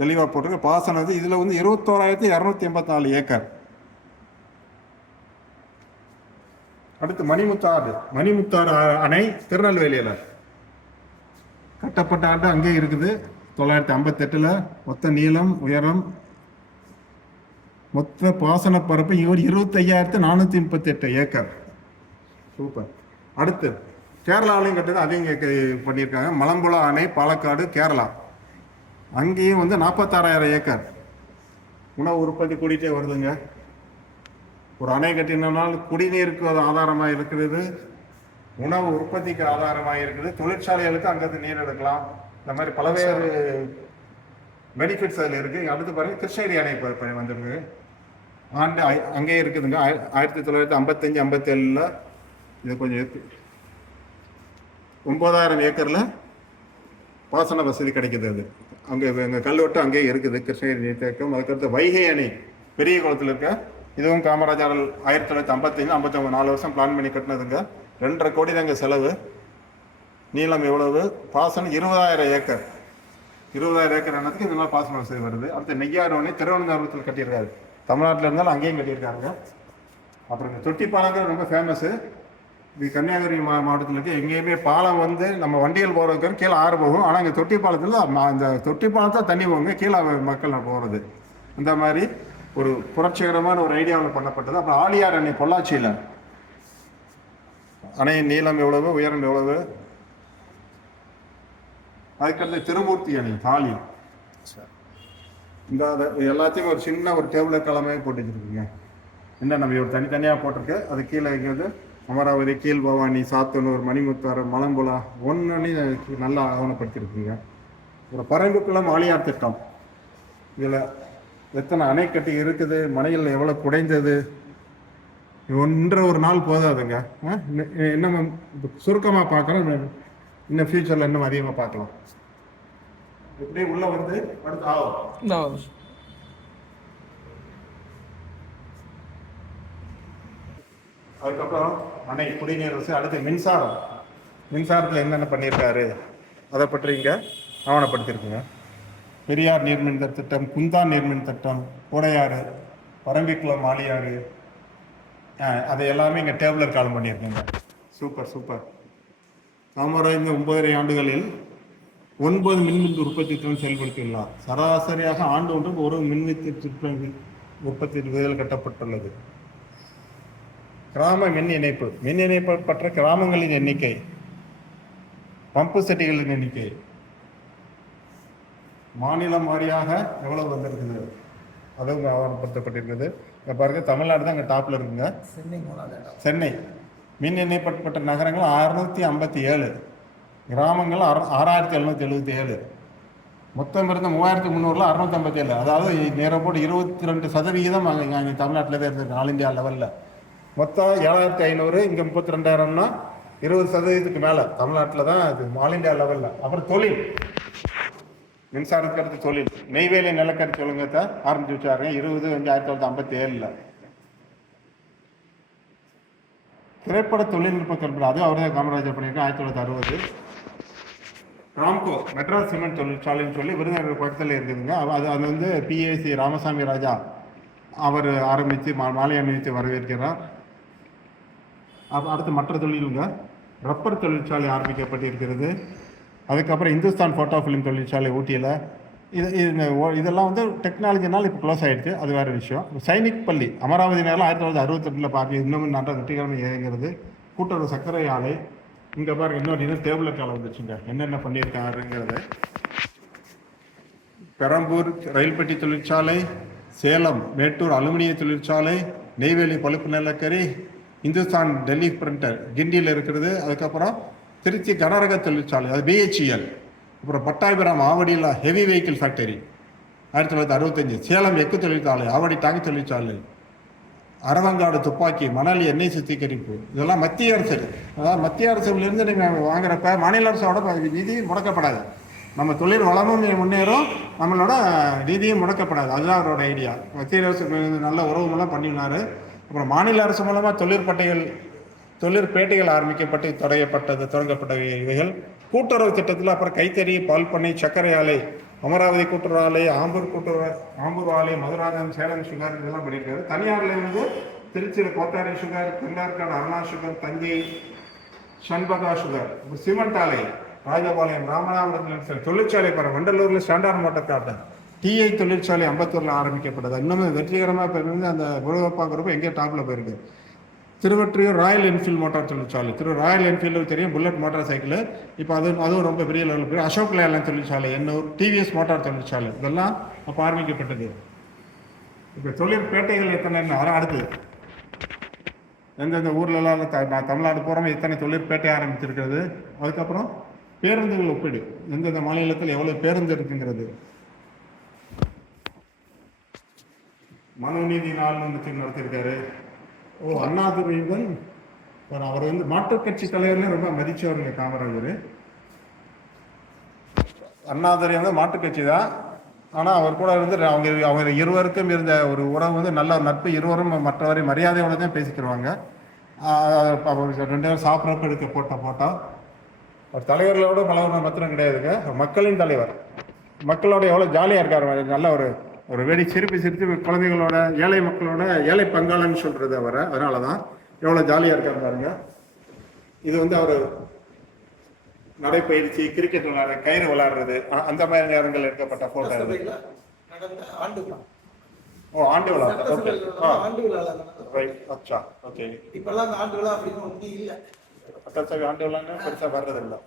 தெளிவாக போட்டிருக்கு. பாசனம் இதில் வந்து 21,284 ஏக்கர். அடுத்து மணிமுத்தாறு அணை திருநெல்வேலியில் கட்டப்பட்ட ஆண்டு அங்கே இருக்குது. 958. மொத்த நீளம் உயரம் மொத்த பாசன பரப்பு 25,438 ஏக்கர். சூப்பர். அடுத்து கேரளாவிலையும் கட்டுது. அதையும் பண்ணியிருக்காங்க. மலம்புழா அணை பாலக்காடு கேரளா. அங்கேயும் வந்து 46,000 ஏக்கர். உணவு உற்பத்தி கூட்டிகிட்டே வருதுங்க. ஒரு அணை கட்டினால் குடிநீருக்கு அது ஆதாரமாக இருக்கிறது, உணவு உற்பத்திக்கு ஆதாரமாக இருக்குது, தொழிற்சாலைகளுக்கு அங்கேருந்து நீர் எடுக்கலாம். இந்த மாதிரி பல்வேறு பெனிஃபிட்ஸ் அதில் இருக்குது. அடுத்து பாருங்கள் கிருஷ்ணகிரி அணை வந்துருக்கு. ஆண்டு அங்கேயே இருக்குதுங்க. 1955 57 இது கொஞ்சம் 9,000 ஏக்கரில் பாசன வசதி கிடைக்குது. அது அங்கே எங்கள் கல்வெட்டு அங்கேயே இருக்குது, கிருஷ்ணகிரி நீர்த்தேக்கம். அதுக்கடுத்து வைகை அணை பெரிய குளத்தில் இருக்க. இதுவும் காமராஜர் 1955 59 4 வருஷம் பிளான் பண்ணி கட்டினதுங்க. 2.5 கோடி தாங்க செலவு. நீளம் எவ்வளவு? பாசனம் 20,000 ஏக்கர். 20,000 ஏக்கர் என்னத்துக்கு இந்த மாதிரி பாசன வசதி வருது. அடுத்து நெய்யாறு அணை திருவனந்தபுரத்தில் கட்டியிருக்காரு. தமிழ்நாட்டில் இருந்தாலும் அங்கேயும் கட்டியிருக்காங்க. அப்புறம் இந்த தொட்டி பாலங்கள் ரொம்ப ஃபேமஸ்ஸு. இது கன்னியாகுமரி மாவட்டத்தில் இருக்குது. எங்கேயுமே பாலம் வந்து நம்ம வண்டிகள் போகிறதுக்கு கீழே ஆறு போகும். ஆனால் இங்கே தொட்டி பாலத்தில் அந்த தொட்டி பாலத்தில் தண்ணி போகுங்க, கீழே மக்கள் போகிறது. இந்த மாதிரி ஒரு புரட்சிகரமான ஒரு ஐடியாவில் பண்ணப்பட்டது. அப்புறம் ஆழியார் அணை பொள்ளாச்சியில், அணையின் நீளம் எவ்வளவு, உயரம் எவ்வளவு. அதுக்கடுத்து திருமூர்த்தி அணை தாலி. இந்த எல்லாத்தையும் ஒரு சின்ன ஒரு டேபிள் கிழமையே போட்டு வச்சுருக்கீங்க. என்ன நம்ம ஒரு தனித்தனியாக போட்டிருக்கு. அது கீழே வைக்கிறது அமராவதி, கீழ்பவானி, சாத்தனூர், மணிமுத்தாறு, மலம்புலா ஒன்று நல்லா ஆவணப்படுத்தியிருக்குங்க. ஒரு பரங்குக்குளம் ஆழியார் திட்டம், இதில் எத்தனை அணைக்கட்டி இருக்குது, மனையில் எவ்வளோ குடைந்தது, ஒன்றரை ஒரு நாள் போதாதுங்க. இன்னும் சுருக்கமாக பார்க்குறோம், இன்னும் ஃபியூச்சரில் இன்னும் அதிகமாக பார்க்கலாம். இப்படியே உள்ள வந்து அடுத்து ஆகும். அதுக்கப்புறம் அணை குடிநீர் வசதி, அடுத்து மின்சாரம். மின்சாரத்தில் என்னென்ன பண்ணியிருக்காரு அதை பற்றி இங்கே ஆவணப்படுத்தியிருக்குங்க. பெரியார் நீர்மின் திட்டம், குந்தான் நீர்மின் திட்டம், கோடையாறு, பரம்பிக்குளம் ஆழியாறு, அதை எல்லாமே இங்கே டேபிளர் காலம் பண்ணியிருக்கீங்க. Super super. காமராஜ் 9.5 ஆண்டுகளில் 9 மின்மின் உற்பத்தி திட்டம் செயல்படுத்தியுள்ளார். சராசரியாக ஆண்டு ஒன்றுக்கு ஒரு மின்வித்து திட்டம் உற்பத்தி விதிகள் கட்டப்பட்டுள்ளது. கிராம மின் இணைப்பு, மின் இணைப்பற்ற கிராமங்களின் எண்ணிக்கை, பம்பு செட்டிகளின் எண்ணிக்கை, மாநிலம் வாரியாக எவ்வளவு வந்திருக்குது அதுவும் ஆவணப்படுத்தப்பட்டிருக்குது. இங்கே பாருங்க, தமிழ்நாடு தான் இங்கே டாப்பில் இருக்குங்க. சென்னை மின் இணைப்பட்ட நகரங்கள் 657, கிராமங்கள் 6777, மொத்தம் இருந்த 3300ல் 657. அதாவது நேரம் போட்டு 22% அங்கே தமிழ்நாட்டில் தான் இருந்திருக்கு ஆல் இந்தியா லெவலில். மொத்தம் 7500, இங்கே 32,000னா 20% மேலே தமிழ்நாட்டில் தான் இது ஆல் இந்தியா லெவலில். அப்புறம் தொழில், மின்சாரத்துக்கு அடுத்து தொழில், நெய்வேலி நிலக்கரி தொழில்நுட்பத்தை ஆரம்பிச்சு வச்சாருங்க 20/5/1957. திரைப்பட தொழில்நுட்ப கல்வி, அதுவும் அவர் தான் காமராஜர் பண்ணியிருக்காரு 1960. ராம்கோ மெட்ராஸ் சிமெண்ட் தொழிற்சாலைன்னு சொல்லி விருதுநகர் பக்கத்தில் இருக்குதுங்க. அது வந்து பிஏசி ராமசாமி ராஜா அவர் ஆரம்பித்து மாலை அணிவித்து வரவேற்கிறார். அடுத்து மற்ற தொழிலுங்க, ரப்பர் தொழிற்சாலை ஆரம்பிக்கப்பட்டிருக்கிறது. அதுக்கப்புறம் இந்துஸ்தான் ஃபோட்டோ ஃபிலிம் தொழிற்சாலை ஊட்டியில். இதெல்லாம் வந்து டெக்னாலஜினால் இப்போ க்ளோஸ் ஆகிடுச்சு, அது வேறு விஷயம். சைனிக் பள்ளி அமராவதி நேரம் 1968 பார்த்து இன்னமும் நல்ல வெற்றிகரமாக இயங்குகிறது. கூட்டுறவு சர்க்கரை ஆலை. இங்கே பாருங்க, இன்னொரு டேபிள் காலை வந்துச்சுங்க, என்னென்ன பண்ணியிருக்காருங்கிறது. பெரம்பூர் ரயில் பெட்டி தொழிற்சாலை, சேலம் மேட்டூர் அலுமினிய தொழிற்சாலை, நெய்வேலி பழுப்பு நிலக்கரி, இந்துஸ்தான் டெல்லி பிரிண்டர் கிண்டியில் இருக்கிறது. அதுக்கப்புறம் திருச்சி கனரக தொழிற்சாலை, அது பிஹெச்இஎல். அப்புறம் பட்டாபிராம் ஆவடியில் ஹெவி வெஹிக்கிள் ஃபேக்டரி 1965. சேலம் எக்கு தொழிற்சாலை, ஆவடி டாங்கி தொழிற்சாலை, அரவங்காடு துப்பாக்கி, மணலி எண்ணெய் சுத்திகரிப்பு, இதெல்லாம் மத்திய அரசு. அதாவது மத்திய அரசுலேருந்து நீங்கள் வாங்குறப்ப மாநில அரசோட நிதி முடக்கப்படாது. நம்ம தொழில் வளமும் முன்னேறும், நம்மளோட நிதியும் முடக்கப்படாது. அதுதான் அவரோட ஐடியா. மத்திய அரசு நல்ல உறவுமெல்லாம் பண்ணினார். அப்புறம் மாநில அரசு மூலமாக தொழிற்பேட்டைகள் ஆரம்பிக்கப்பட்டு தொடங்கப்பட்ட இவைகள். கூட்டுறவு திட்டத்தில் அப்புறம் கைத்தறி, பால் பண்ணை, சர்க்கரை ஆலை, அமராவதி கூட்டுறவு ஆலை, ஆம்பூர் ஆலை, மதுராந்தகம், சேலம் சுகர், இதெல்லாம் பண்ணியிருக்காரு. தனியாரில் வந்து திருச்சியில் Kothari sugar, Thennarkadu Aruna sugar, Thanjai Shanbaga sugar, cement ஆலை ராஜபாளையம், ராமநாதபுரத்தில் தொழிற்சாலை பாரு, வண்டலூரில் ஸ்டாண்டர்ட் மோட்டார் காட்டன், டிஐ தொழிற்சாலை 54 ஆரம்பிக்கப்பட்டது. இன்னும் வெற்றிகரமாக இப்போ இருந்து அந்த குழுவப்பாங்கிறப்ப எங்கேயோ டாப்பில் போயிருக்கு. திருவொற்றியூர் ராயல் என்ஃபீல்டு மோட்டார் தொழிற்சாலை, ராயல் என்ஃபீல்டு தெரியும், புல்லட் மோட்டார் சைக்கிள், இப்போ அதுவும் ரொம்ப பெரிய லெவலில் போய். அசோக் லேலன் தொழிற்சாலை, எண்ணூர், டிவிஎஸ் மோட்டார் தொழிற்சாலை, இதெல்லாம் அப்போ ஆரம்பிக்கப்பட்டது. இப்போ தொழிற்பேட்டைகள் எத்தனை அடுத்து எந்தெந்த ஊர்லலாம் தமிழ்நாடு பூராமல் எத்தனை தொழிற்பேட்டை ஆரம்பிச்சிருக்கிறது. அதுக்கப்புறம் பேருந்துகள் ஒப்பீடு, எந்தெந்த மாநிலத்தில் எவ்வளோ பேருந்து இருக்குங்கிறது. மனுநீதி நாள் நடத்தியிருக்காரு. அண்ணாதுரையுடன் அவர் வந்து மாற்றுக் கட்சி தலைவர்லேயும் ரொம்ப மதிச்சவருங்க காமராஜர். அண்ணாதுரை வந்து மாற்றுக் கட்சி தான், ஆனால் அவர் கூட இருந்து அவங்க இருவருக்கும் இருந்த ஒரு உறவு வந்து நல்ல நட்பு. இருவரும் மற்றவரை மரியாதையோட தான் பேசிக்கிடுவாங்க. அவர் 2 பேரும் சாப்பிட்றப்ப எடுக்க போட்டோ. அவர் தலைவர்களோட பலவரம் மாத்திரம் கிடையாதுங்க, மக்களின் தலைவர். மக்களோட எவ்வளோ ஜாலியாக இருக்கார், நல்ல ஒரு வெடி சிரித்து குழந்தைகளோட, ஏழை மக்களோட ஏழை பங்காளன்னு சொல்கிறது அவரை. அதனால தான் எவ்வளோ ஜாலியாக இருக்காரு பாருங்க. இது வந்து அவர் நடைப்பயிற்சி, கிரிக்கெட் விளையாடுற, கயிறு விளையாடுறது, அந்த மாதிரி நேரங்கள் எடுக்கப்பட்ட போட்டோ. ஓ, ஆண்டு விழா. ஓகே. சட்டசபைகளோட ஆண்டு விழாவில் நடத்துறோம். ரைட். அச்சா. ஓகே. இப்பெல்லாம் அந்த ஆண்டு விழா அப்படின்னு ஒன்றும் இல்லை. சட்டசபை ஆண்டு விழான்னு பெருசாக வர்றதில்லை.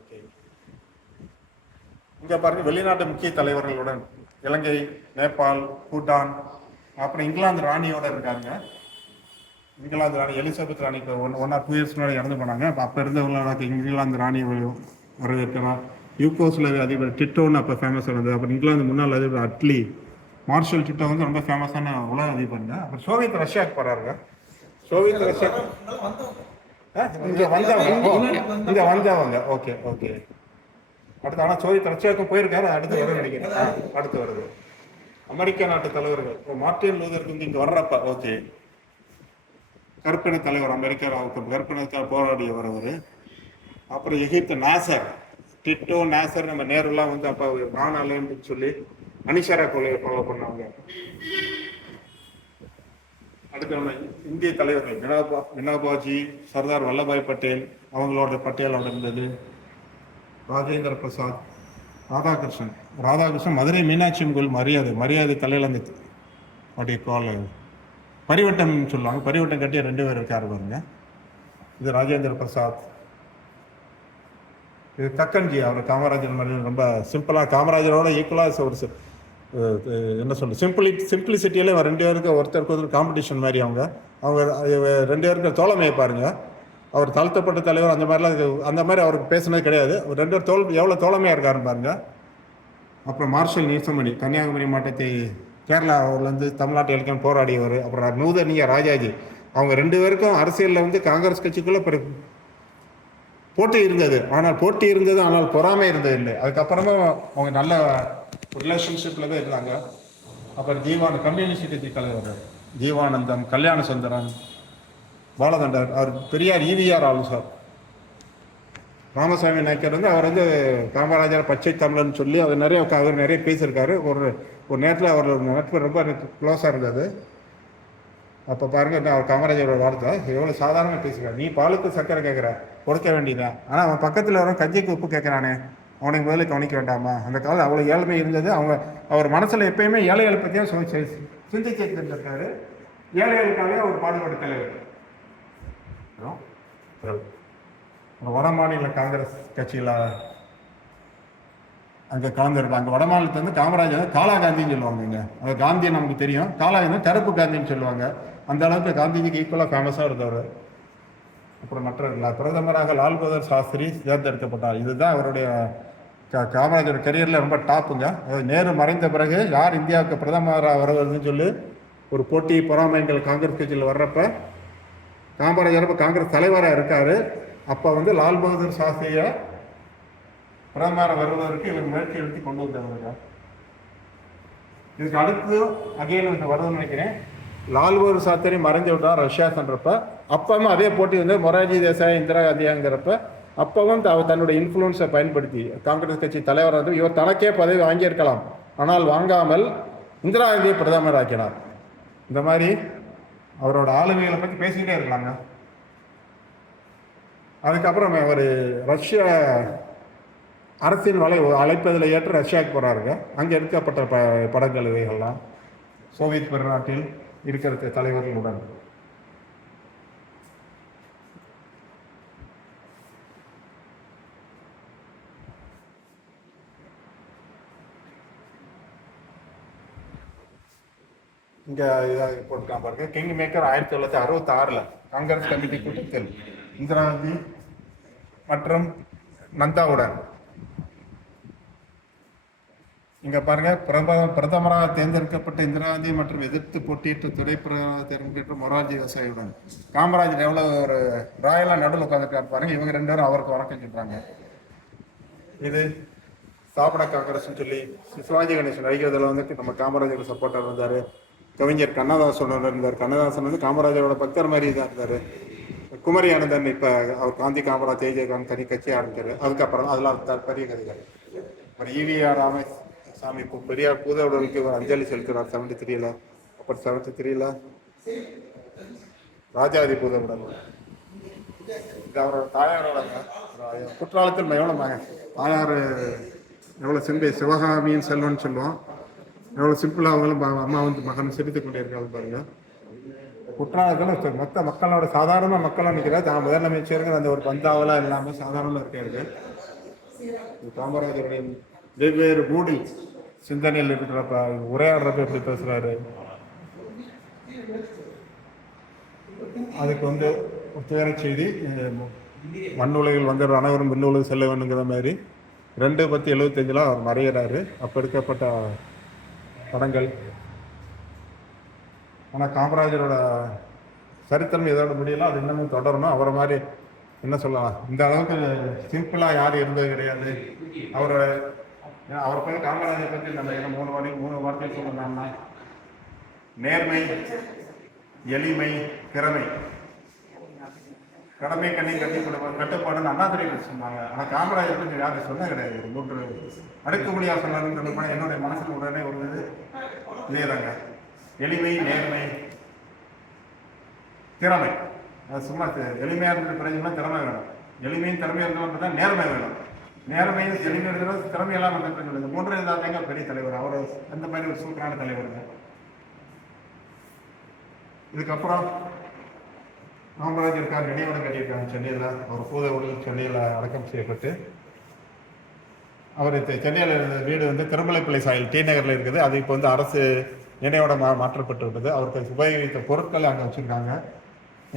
ஓகே. இங்கே பாருங்க, வெளிநாட்டு முக்கிய தலைவர்களுடன் இலங்கை, நேபாள், பூட்டான், அப்புறம் இங்கிலாந்து ராணியோட இருக்காங்க. இங்கிலாந்து ராணி எலிசபெத் ராணி இப்போ 1 or 2 years முன்னாடி இறந்து போனாங்க. அப்போ இருந்தவங்களோட இங்கிலாந்து ராணி வரவேற்கலாம். யூகோஸ்லேவியா அதிபர் டிட்டோன்னு அப்போ ஃபேமஸ் இருந்தது. அப்புறம் இங்கிலாந்து முன்னாள் அதிபர் அட்லி, மார்ஷல் டிட்டோ வந்து ரொம்ப ஃபேமஸான உலக அதிபருங்க. அப்புறம் சோவியத் ரஷ்யாவுக்கு போகிறாருங்க. சோவியத் ரஷ்யா இங்கே வந்தவங்க. Okay okay. அடுத்து ஆனால் சோவியத் ரஷ்யாவுக்கும் போயிருக்காரு. அடுத்து வர நினைக்கிறேன். அடுத்து வருது அமெரிக்க நாட்டு தலைவர்கள். மார்ட்டின் லூதர் கிங் இங்கே வர்றப்ப ஓகே. கருப்பின தலைவர், அமெரிக்காவுக்கு கருப்பினத்தால் போராடியவர் அவர். அப்புறம் எகிப்து நாசர், டிட்டோ, நாசர், நம்ம நேரெல்லாம் வந்து அப்போ நான் அலைன்னு சொல்லி அனிஷாரா கொலையை ஃபாலோ பண்ணாங்க. அடுத்து நம்ம இந்திய தலைவர்கள் வினோபாஜி, சர்தார் வல்லபாய் பட்டேல், அவங்களோட பட்டியலோட இருந்தது. ராஜேந்திர பிரசாத், ராதாகிருஷ்ணன் மதுரை மீனாட்சி கோயில் மரியாதை தலையில் அந்த அப்படியே கால் பரிவட்டம் சொல்லுவாங்க. பரிவட்டம் கட்டிய 2 பேர் இருக்காரு பாருங்க. இது ராஜேந்திர பிரசாத். இது கக்கன்ஜி, அவர் காமராஜர் மாதிரி ரொம்ப சிம்பிளாக, காமராஜரோட ஈக்குவலாக ஒரு என்ன சொல்றது, சிம்பிளிசிட்டியிலே 2 பேருக்கு ஒருத்தருக்கு காம்படிஷன் மாதிரி. அவங்க 2 பேருக்கு தோழமையை பாருங்க. அவர் தாழ்த்தப்பட்ட தலைவர் அந்த மாதிரிலாம், அந்த மாதிரி அவருக்கு பேசுனது கிடையாது. 2 பேர் எவ்வளோ தோழமையாக இருக்காருன்னு பாருங்க. அப்புறம் மார்ஷல் நீசமணி, கன்னியாகுமரி மாவட்டத்தை கேரளாவிலேருந்து தமிழ்நாட்டு இலக்கியம் போராடியவர். அப்புறம் நூதனிய ராஜாஜி, அவங்க 2 பேருக்கும் அரசியலில் வந்து காங்கிரஸ் கட்சிக்குள்ளே போட்டி இருந்தது. ஆனால் பொறாமை இருந்தது இல்லை. அதுக்கப்புறமா அவங்க நல்ல ரிலேஷன்ஷிப்பில் தான் இருந்தாங்க. அப்புறம் கம்யூனிஸ்ட் கட்சி தலைவர் ஜீவானந்தம், கல்யாண சுந்தரம், பாலதண்டர், அவர் பெரியார் ஈவிஆர் ஆலோசர். ராமசாமி நாயக்கர் வந்து அவர் வந்து காமராஜர் பச்சை தமிழன்னு சொல்லி அவர் நிறைய பேசியிருக்காரு. ஒரு நேரத்தில் அவர் நட்பு ரொம்ப க்ளோஸாக இருந்தது. அப்போ பாருங்க, அவர் காமராஜரோட வார்த்தை எவ்வளோ சாதாரணமாக பேசுகிறார். நீ பாலுக்கு சக்கரை கேட்குற, கொடுக்க வேண்டியதான். ஆனால் அவன் பக்கத்தில் வரும் கஞ்சிக்கு உப்பு கேட்குறானே, அவனுக்கு முதல்ல கவனிக்க வேண்டாமா? அந்த காலம் அவ்வளோ ஏழ்மை இருந்தது. அவர் மனசில் எப்பயுமே ஏழைகளை பற்றியும் சிந்திச்சுட்டு இருந்திருக்காரு. ஏழைகளுக்காகவே அவர் பாடுபட்ட தலைவர். வட மாநில காங்கிரஸ் கட்சியில் அங்கே கலந்துருப்பாங்க. வட மாநிலத்தில் வந்து காமராஜர் காலா காந்தின்னு சொல்லுவாங்க. அது காந்தி நமக்கு தெரியும், காலாஜினா கருப்பு காந்தின்னு சொல்லுவாங்க. அந்த அளவுக்கு காந்திஜிக்கு ஈக்குவலாக ஃபேமஸாக இருந்தவர். அப்புறம் மற்ற பிரதமராக லால் பகதூர் சாஸ்திரி தேர்ந்தெடுக்கப்பட்டார். இதுதான் அவருடைய காமராஜர் கரியரில் ரொம்ப டாப்புங்க. அதாவது நேரு மறைந்த பிறகு யார் இந்தியாவுக்கு பிரதமராக வருவதுன்னு சொல்லி ஒரு போட்டி பொறாமைகள் காங்கிரஸ் கட்சியில் வர்றப்ப காமராஜர் காங்கிரஸ் தலைவராக இருக்கார். அப்போ வந்து லால் பகதூர் சாஸ்திரியை பிரதமராக வருவதற்கு இவர் முயற்சி எடுத்து கொண்டு வந்தவர். இதுக்கு அடுத்து அகைன் வருதுன்னு நினைக்கிறேன். லால் பகதூர் சாஸ்திரி மறைஞ்சு விட்டார் ரஷ்யா சென்றப்ப. அப்பவும் அதே போட்டி வந்து மொரார்ஜி தேசாய், இந்திரா காந்தியாங்கிறப்ப அப்பவும் அவர் தன்னுடைய இன்ஃப்ளூன்ஸை பயன்படுத்தி காங்கிரஸ் கட்சி தலைவராக வந்து இவர் தனக்கே பதவி வாங்கியிருக்கலாம், ஆனால் வாங்காமல் இந்திரா காந்தியை பிரதமர் ஆக்கினார். இந்த மாதிரி அவரோட ஆளுமைகளை பற்றி பேசிக்கிட்டே இருக்கலாங்க. அதுக்கப்புறம் அவர் ரஷ்ய அரசின் அழைப்பதில் ஏற்று ரஷ்யாவுக்கு போகிறாருங்க. அங்கே எடுக்கப்பட்ட படங்கள் இவைகள்லாம் சோவியத் பெருநாட்டில் இருக்கிற தலைவர்களுடன். இங்கே இதாக போட்டுக்கலாம் பாருங்க. கிங் மேக்கர் 1966 காங்கிரஸ் கமிட்டி கூட்டத்தில் இந்திரா காந்தி மற்றும் நந்தாவுடன். இங்கே பாருங்க, பிரதமராக தேர்ந்தெடுக்கப்பட்ட இந்திரா காந்தி மற்றும் எதிர்த்து போட்டியிட்ட துணை பிரதமராக தேர்ந்தெடுக்கப்பட்ட மொரார்ஜி தேசாயுடன். காமராஜர் எவ்வளோ ஒரு ராயலாக நடுவில் உட்காந்துருக்காரு பாருங்க. இவங்க 2 பேரும் அவருக்கு வணக்கம் சொல்கிறாங்க. இது சாப்பிட காங்கிரஸ்ன்னு சொல்லி சிவாஜி கணேசன் நடிக்கிறதுல வந்துட்டு நம்ம காமராஜர் சப்போர்ட்டாக இருந்தார். கவிஞர் கண்ணதாசனோட இருந்தார். கண்ணதாசன் வந்து காமராஜரோட பக்தர் மாதிரி இதாக இருந்தார். குமரி ஆனந்தன் இப்போ அவர் காந்தி காமராஜ் ஜெயஜெயகாந்த் தனி கட்சி ஆரம்பிச்சார். அதுக்கப்புறம் அதெல்லாம் பெரிய கதைகள். அப்புறம் ஈவிஆர் ராமசாமி இப்போ பெரியார் பூதவுடலுக்கு அஞ்சலி செலுத்துகிறார் 73. அப்புறம் 73 ராஜாதி பூதவுடல். இது அவரோட தாயாரோட குற்றாலத்தில் எவ்வளோ தாயார் எவ்வளோ சிவாகாமியின் செல்வன்னு சொல்லுவோம். எவ்வளோ சிம்பிளாக அவங்களும் அம்மா வந்து மகன் சிரித்து கொண்டே இருக்காங்க பாருங்க. குற்றாலத்தில் மொத்த மக்களோட சாதாரண மக்களும் நிற்கிறார். தான் முதலமைச்சருங்கிற அந்த ஒரு பந்தாவெல்லாம் இல்லாமல் சாதாரணமாக இருக்காரு. காமராஜருடைய வெவ்வேறு மூடி சிந்தனையில் இருக்கிறப்ப உரையாடுறப்ப எப்படி பேசுறாரு, அதுக்கு வந்து ஒரு துயர செய்தி. மண்ணுலகில் வந்து அனைவரும் விண்ணுலகு செல்ல வேணுங்கிற மாதிரி 2/75 அவர் மறையிறாரு. அப்போ எடுக்கப்பட்ட படங்கள். ஆனால் காமராஜரோட சரித்திரம் எதோட முடியல, அது இன்னமும் தொடரணும். அவரை மாதிரி என்ன சொல்லலாம், இந்த அளவுக்கு சிம்பிளாக யாரும் இருந்தது கிடையாது. அவரை பற்றி காமராஜரை பற்றி நம்ம என்ன 3 வார்த்தை சொல்லலாம்னா, நேர்மை, எளிமை, திறமை, கடமை கண்ணை கட்டுப்பாடுன்னு அண்ணாதுரை சொன்னாங்க. ஆனால் காமராஜர் பற்றி யாரும் சொன்ன கிடையாது. ஒரு 3 அடுக்குமுடியாக சொன்னாருன்னு என்னுடைய மனசுக்கு உடனே வருவது இல்லையதாங்க. எளிமை, நேர்மை, திறமை. அது சும்மா எளிமையாக இருந்த பிரச்சனை திறமை வேணும். எளிமையும் திறமையாக இருந்தவங்க தான் நேர்மை வேணும். நேர்மையும் எளிமை இருக்கிறது திறமையெல்லாம் வந்து இந்த 3 இருந்தாங்க பெரிய தலைவர். அவர் அந்த மாதிரி ஒரு சூப்பரான தலைவருங்க. இதுக்கப்புறம் காமராஜருக்காக நினைவகம் கட்டியிருக்காங்க சென்னையில். அவர் பூத உடல் சென்னையில் அடக்கம் செய்யப்பட்டு, அவர் சென்னையில் இருந்த வீடு வந்து திருமலைப்பள்ளி சாயில் டி நகரில் இருக்குது. அது இப்போ வந்து அரசு நினைவோட மாற்றப்பட்டு விட்டது. அவருக்கு உபயோகித்த பொருட்களை அங்கே வச்சுருக்காங்க.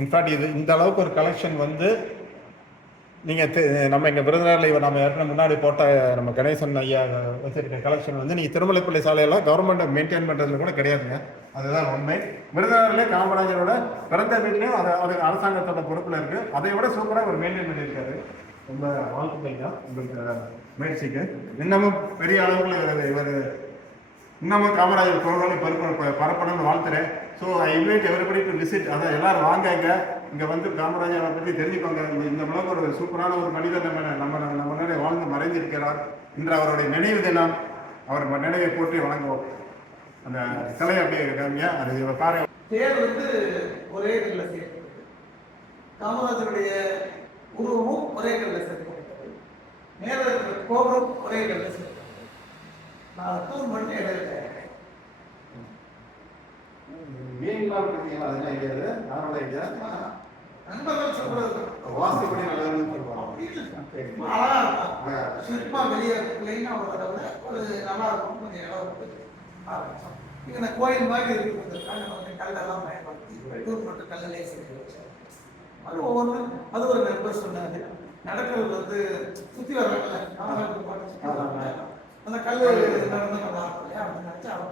இன்ஃபேக்ட் இது இந்த அளவுக்கு ஒரு கலெக்ஷன் வந்து நீங்கள் நம்ம இங்கே விருதுநகரில் நம்ம ஏற்கனவே முன்னாடி போட்ட நம்ம கணேசன் ஐயா வச்சிருக்க கலெக்ஷன் வந்து நீங்கள் திருமலைப்பள்ளி சாலையெல்லாம் கவர்மெண்ட்டை மெயின்டைன் பண்ணுறதுல கூட கிடையாதுங்க. அதுதான் உண்மை. விருதுநகர்லேயே காமராஜரோட பிறந்த வீட்லேயும் அது அரசாங்கத்தோட பொறுப்பில் இருக்குது. அதை விட சூப்பராக ஒரு மெயின்டைன் பண்ணியிருக்காரு. ரொம்ப வாழ்த்துக்கள் தான் உங்களுக்கு முயற்சிக்கு. இன்னமும் பெரிய அளவுக்கு இவர் இன்னமும் காமராஜர் புகழை பரப்பணும்னு வாழ்த்துறேன். So I invite everybody to visit. அதான் எல்லாரும் வாங்க இங்கே வந்து காமராஜரை பற்றி தெரிஞ்சுக்கோங்க. இந்த அளவுக்கு ஒரு சூப்பரான ஒரு மனிதர் நம்ம வாழ்ந்து மறைந்திருக்கிறார். இன்று அவருடைய நினைவு தினம். அவர் நினைவை போற்றி வணங்குவோம். அந்த சிலை அப்படியே இருக்காங்க. அது பாரு. தேர் வந்து ஒரே கல்ல சேர்க்கப்பட்டது. காமராஜருடைய உருவமும் ஒரே கல்ல சேர்க்கப்பட்டது. மேல இருக்கிற கோபுரம் ஒரே கல்ல சேர்க்கப்பட்டது. நான் தூண் பண்ணி எழுதுறேன். மீன்லாம் பார்த்தீங்களா, அதெல்லாம் ஐடியாது யாரோட ஐடியா? நண்பர்கள் சொல்றது வாஸ்துபடி நல்லதுன்னு சொல்லுவாங்க. அழகா இருக்கும். சிற்பமா வெளியே பிள்ளைங்க அவரோட ஒரு நல்லா இருக்கும். கொஞ்சம் இடம் ஆரம்பிச்சோம். இங்கே இந்த கோயில் மாதிரி இருக்கு. கல்லெல்லாம் பயன்படுத்தி தூர் போட்டு கல்லிலே சேர்த்து வச்சேன். அது ஒவ்வொன்றும் அது ஒரு நண்பர் சொன்னாரு. நடக்கிறது வந்து சுற்றி வர்றாங்கல்ல, அந்த கல் நடந்து நல்லா இருக்கும் இல்லையா அப்படின்னு நினச்சி அதை